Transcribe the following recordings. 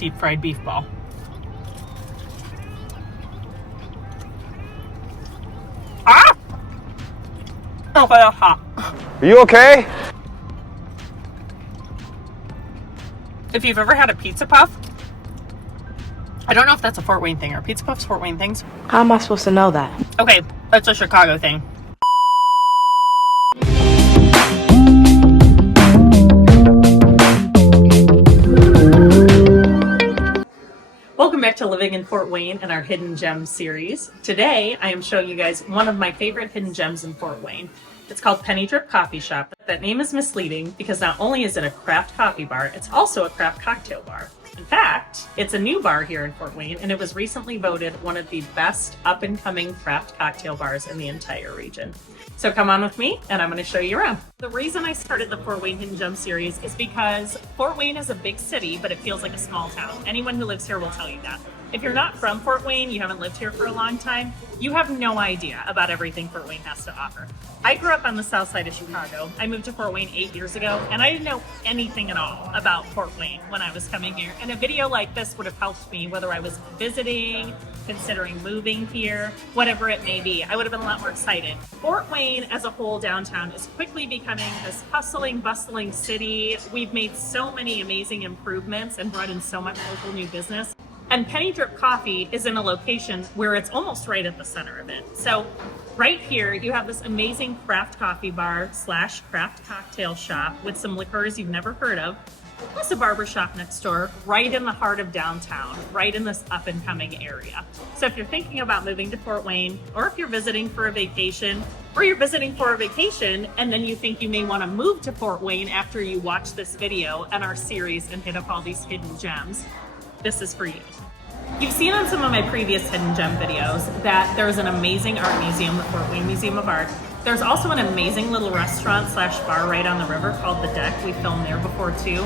deep fried beef ball. Ah! Oh, that's hot. Are you okay? If you've ever had a pizza puff, I don't know if that's a Fort Wayne thing. Are pizza puffs Fort Wayne things? How am I supposed to know that? Okay, that's a Chicago thing. Welcome back to Living in Fort Wayne and our Hidden Gems series. Today, I am showing you guys one of my favorite hidden gems in Fort Wayne. It's called Penny Drip Coffee Shop. That name is misleading because not only is it a craft coffee bar, it's also a craft cocktail bar. In fact, it's a new bar here in Fort Wayne, and it was recently voted one of the best up-and-coming craft cocktail bars in the entire region. So come on with me, and I'm going to show you around. The reason I started the Fort Wayne Hidden Gem series is because Fort Wayne is a big city, but it feels like a small town. Anyone who lives here will tell you that. If you're not from Fort Wayne, you haven't lived here for a long time, you have no idea about everything Fort Wayne has to offer. I grew up on the south side of Chicago. I moved to Fort Wayne 8 years ago, and I didn't know anything at all about Fort Wayne when I was coming here. And a video like this would have helped me, whether I was visiting, considering moving here, whatever it may be. I would have been a lot more excited. Fort Wayne as a whole downtown is quickly becoming this hustling, bustling city. We've made so many amazing improvements and brought in so much local new business. And Penny Drip Coffee is in a location where it's almost right at the center of it. So right here, you have this amazing craft coffee bar slash craft cocktail shop with some liqueurs you've never heard of, plus a barber shop next door, right in the heart of downtown, right in this up and coming area. So if you're thinking about moving to Fort Wayne, or if you're visiting for a vacation, or you're visiting for a vacation and then you think you may want to move to Fort Wayne after you watch this video and our series and hit up all these hidden gems, this is for you. You've seen on some of my previous hidden gem videos that there's an amazing art museum, the Fort Wayne Museum of Art. There's also an amazing little restaurant slash bar right on the river called The Deck. We filmed there before too.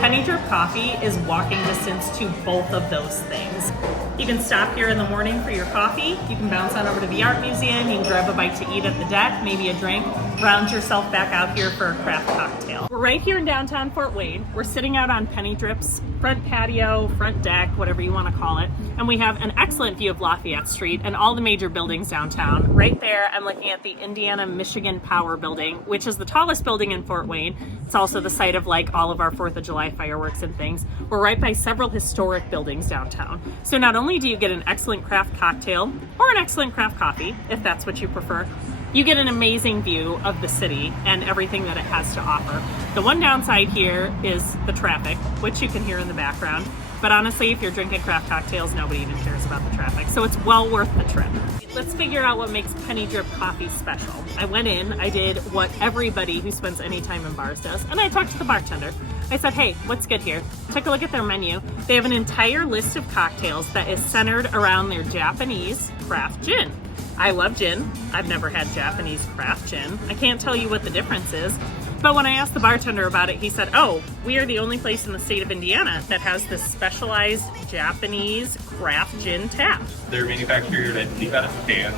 Penny Drip Coffee is walking distance to both of those things. You can stop here in the morning for your coffee. You can bounce on over to the art museum. You can grab a bite to eat at The Deck, maybe a drink, round yourself back out here for a craft cocktail. We're right here in downtown Fort Wayne. We're sitting out on Penny Drip's front patio, front deck, whatever you want to call it. And we have an excellent view of Lafayette Street and all the major buildings downtown. Right there, I'm looking at the Indiana-Michigan Power Building, which is the tallest building in Fort Wayne. It's also the site of like all of our 4th of July fireworks and things. We're right by several historic buildings downtown. So not only do you get an excellent craft cocktail or an excellent craft coffee, if that's what you prefer, you get an amazing view of the city and everything that it has to offer. The one downside here is the traffic, which you can hear in the background. But honestly, if you're drinking craft cocktails, nobody even cares about the traffic. So it's well worth the trip. Let's figure out what makes Penny Drip Coffee special. I went in, I did what everybody who spends any time in bars does, and I talked to the bartender. I said, hey, what's good here? Took a look at their menu. They have an entire list of cocktails that is centered around their Japanese craft gin. I love gin. I've never had Japanese craft gin. I can't tell you what the difference is. But when I asked the bartender about it, he said, oh, we are the only place in the state of Indiana that has this specialized Japanese craft gin tap. They're manufactured, I believe, out of Japan,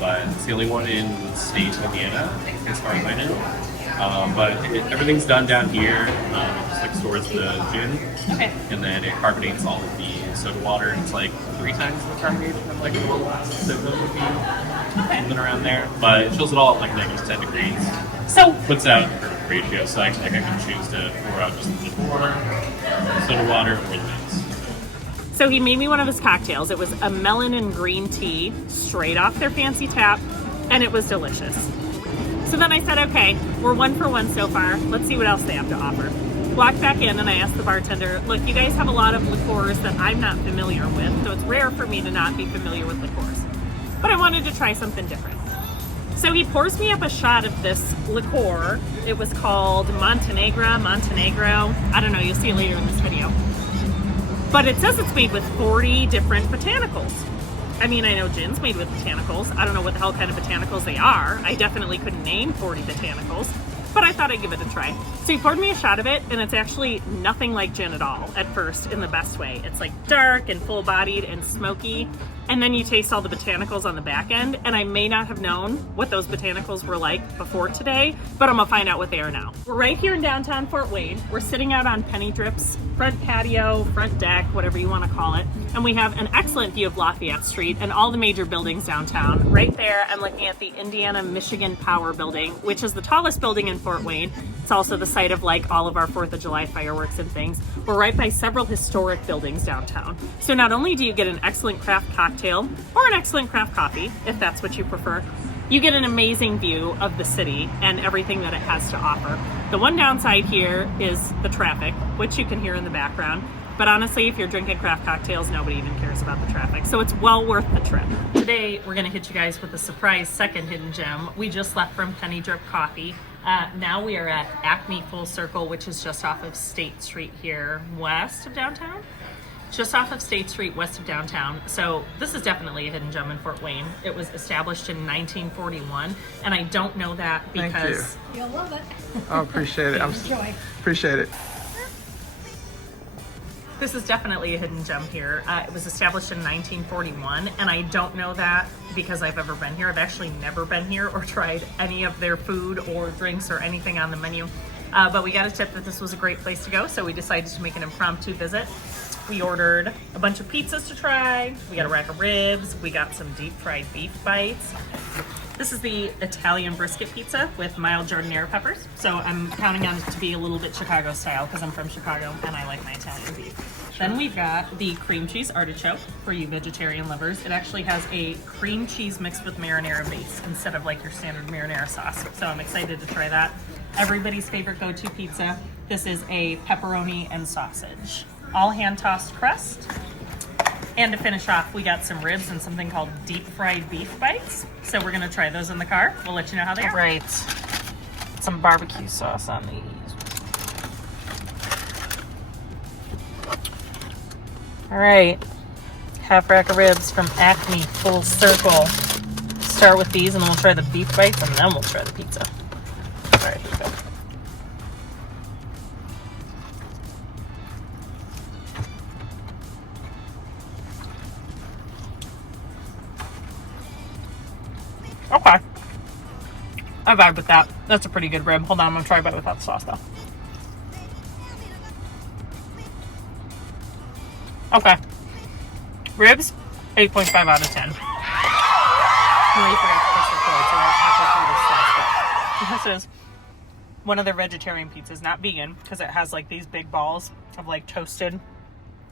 but it's the only one in the state of Indiana, as far as I know. But everything's done down here, just like stores the gin, Okay. and then it carbonates all of the soda water. It's like 3 times the carbonation of like a little soda would be, something around there. But it chills it all at like -10 degrees. So Puts out a perfect ratio, so I can choose to pour out just the liqueur, soda water, or the mix. So he made me one of his cocktails. It was a melon and green tea straight off their fancy tap, and it was delicious. So then I said, okay, we're 1 for 1 so far. Let's see what else they have to offer. Walked back in and I asked the bartender, look, you guys have a lot of liqueurs that I'm not familiar with, so it's rare for me to not be familiar with liqueurs. But I wanted to try something different. So he pours me up a shot of this liqueur. It was called Montenegro. I don't know, you'll see it later in this video. But it says it's made with 40 different botanicals. I mean, I know gin's made with botanicals. I don't know what the hell kind of botanicals they are. I definitely couldn't name 40 botanicals, but I thought I'd give it a try. So he poured me a shot of it, and it's actually nothing like gin at all at first in the best way. It's like dark and full-bodied and smoky, and then you taste all the botanicals on the back end. And I may not have known what those botanicals were like before today, but I'm gonna find out what they are now. We're right here in downtown Fort Wayne. We're sitting out on Penny Drip's front patio, front deck, whatever you want to call it. And we have an excellent view of Lafayette Street and all the major buildings downtown. Right there, I'm looking at the Indiana-Michigan Power Building, which is the tallest building in Fort Wayne. It's also the site of like all of our 4th of July fireworks and things. We're right by several historic buildings downtown. So not only do you get an excellent craft cocktail or an excellent craft coffee, if that's what you prefer, you get an amazing view of the city and everything that it has to offer. The one downside here is the traffic, which you can hear in the background. But honestly, if you're drinking craft cocktails, nobody even cares about the traffic. So it's well worth the trip. Today, we're gonna hit you guys with a surprise second hidden gem. We just left from Penny Drip Coffee. Now we are at ACME Full Circle, which is just off of State Street here, west of downtown. Just off of State Street, west of downtown. So this is definitely a hidden gem in Fort Wayne. It was established in 1941, and I don't know that because... You'll love it. I appreciate it. Enjoy. Appreciate it. This is definitely a hidden gem here. It was established in 1941, and I don't know that because I've ever been here. I've actually never been here or tried any of their food or drinks or anything on the menu. But we got a tip that this was a great place to go, so we decided to make an impromptu visit. We ordered a bunch of pizzas to try. We got a rack of ribs. We got some deep fried beef bites. This is the Italian brisket pizza with mild giardiniera peppers. So I'm counting on it to be a little bit Chicago style because I'm from Chicago and I like my Italian beef. Then we've got the cream cheese artichoke for you vegetarian lovers. It actually has a cream cheese mixed with marinara base instead of like your standard marinara sauce. So I'm excited to try that. Everybody's favorite go-to pizza. This is a pepperoni and sausage. All hand-tossed crust. And to finish off, we got some ribs and something called deep fried beef bites. So we're gonna try those in the car. We'll let you know how they are. Right. Some barbecue sauce on these. All right. Half rack of ribs from ACME Full Circle. Start with these and then we'll try the beef bites and then we'll try the pizza. All right, here we go. Okay. I vibe with that. That's a pretty good rib. Hold on, I'm gonna try a bite without the sauce though. Okay. Ribs, 8.5 out of 10. I forgot to press record, so I'll halfway through this sauce. But this is one of their vegetarian pizzas, not vegan, because it has like these big balls of like toasted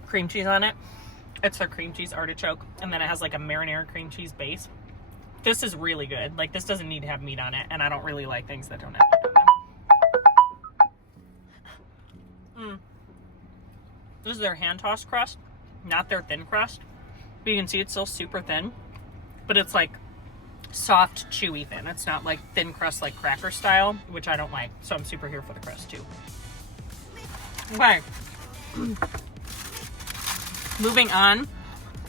cream cheese on it. It's their cream cheese artichoke, and then it has like a marinara cream cheese base. This is really good. Like, this doesn't need to have meat on it, and I don't really like things that don't have meat on them. This is their hand-tossed crust, not their thin crust. But you can see it's still super thin, but it's like soft, chewy thin. It's not like thin crust like cracker style, which I don't like. So I'm super here for the crust too. Okay. Moving on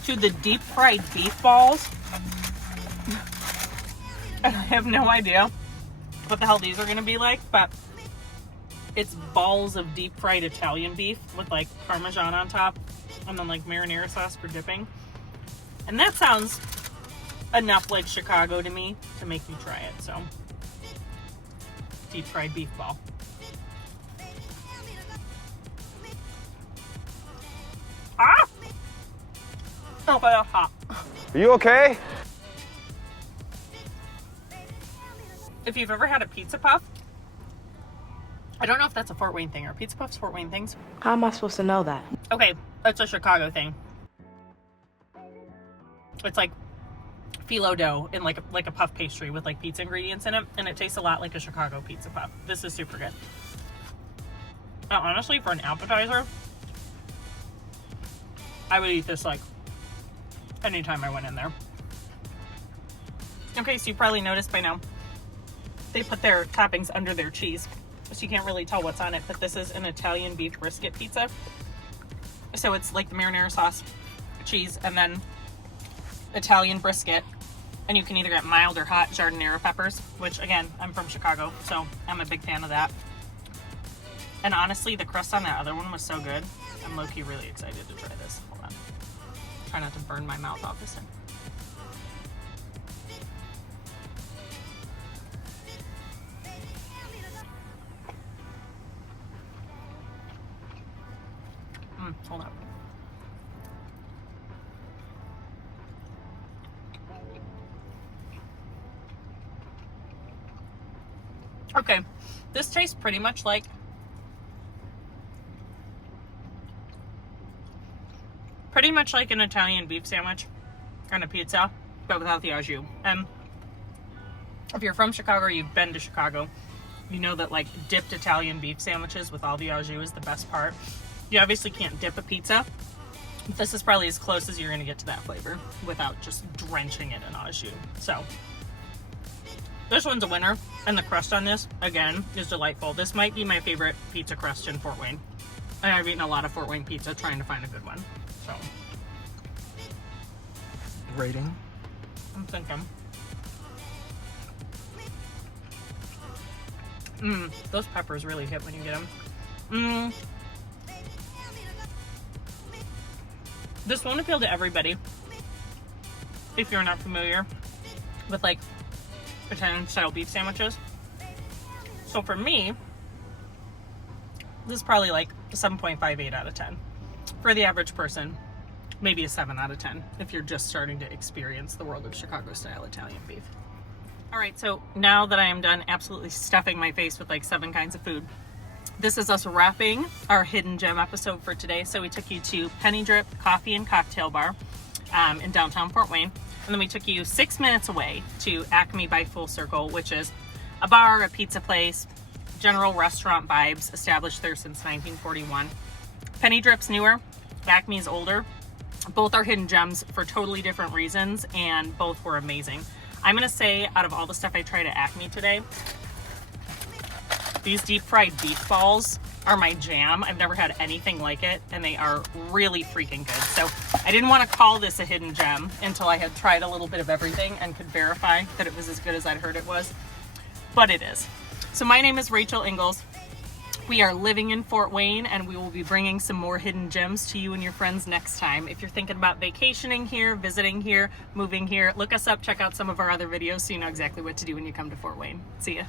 to the deep fried beef balls. I have no idea what the hell these are going to be like, but it's balls of deep fried Italian beef with like Parmesan on top and then like marinara sauce for dipping. And that sounds enough like Chicago to me to make me try it. So, deep fried beef ball. Ah! Oh, but that's hot. Are you okay? If you've ever had a pizza puff, I don't know if that's a Fort Wayne thing. Are pizza puffs Fort Wayne things? How am I supposed to know that? Okay, that's a Chicago thing. It's like phyllo dough in like a puff pastry with like pizza ingredients in it, and it tastes a lot like a Chicago pizza puff. This is super good. Honestly, for an appetizer, I would eat this like anytime I went in there. Okay, so you probably noticed by now they put their toppings under their cheese, so you can't really tell what's on it, but this is an Italian beef brisket pizza. So it's like the marinara sauce, cheese, and then Italian brisket, and you can either get mild or hot giardiniera peppers, which again, I'm from Chicago, so I'm a big fan of that. And honestly, the crust on that other one was so good. I'm low-key really excited to try this. Hold on. Try not to burn my mouth off this time. Hold up. Okay, this tastes pretty much like an Italian beef sandwich and a pizza, but without the au jus. And if you're from Chicago or you've been to Chicago, you know that like dipped Italian beef sandwiches with all the au jus is the best part. You obviously can't dip a pizza. This is probably as close as you're going to get to that flavor without just drenching it in au jus. So this one's a winner, and the crust on this, again, is delightful. This might be my favorite pizza crust in Fort Wayne. And I've eaten a lot of Fort Wayne pizza trying to find a good one. So Rating? I'm thinking. Those peppers really hit when you get them. This won't appeal to everybody if you're not familiar with like Italian style beef sandwiches. So for me, this is probably like a 7.58 out of 10. For the average person, maybe a 7 out of 10 if you're just starting to experience the world of Chicago style Italian beef. All right, so now that I am done absolutely stuffing my face with like 7 kinds of food, this is us wrapping our Hidden Gem episode for today. So we took you to Penny Drip Coffee and Cocktail Bar in downtown Fort Wayne. And then we took you 6 minutes away to ACME by Full Circle, which is a bar, a pizza place, general restaurant vibes, established there since 1941. Penny Drip's newer, ACME's older. Both are hidden gems for totally different reasons, and both were amazing. I'm gonna say, out of all the stuff I tried at ACME today, these deep fried beef balls are my jam. I've never had anything like it, and they are really freaking good. So I didn't want to call this a hidden gem until I had tried a little bit of everything and could verify that it was as good as I'd heard it was, but it is. So my name is Rachel Ingalls. We are living in Fort Wayne, and we will be bringing some more hidden gems to you and your friends next time. If you're thinking about vacationing here, visiting here, moving here, look us up, check out some of our other videos so you know exactly what to do when you come to Fort Wayne. See ya.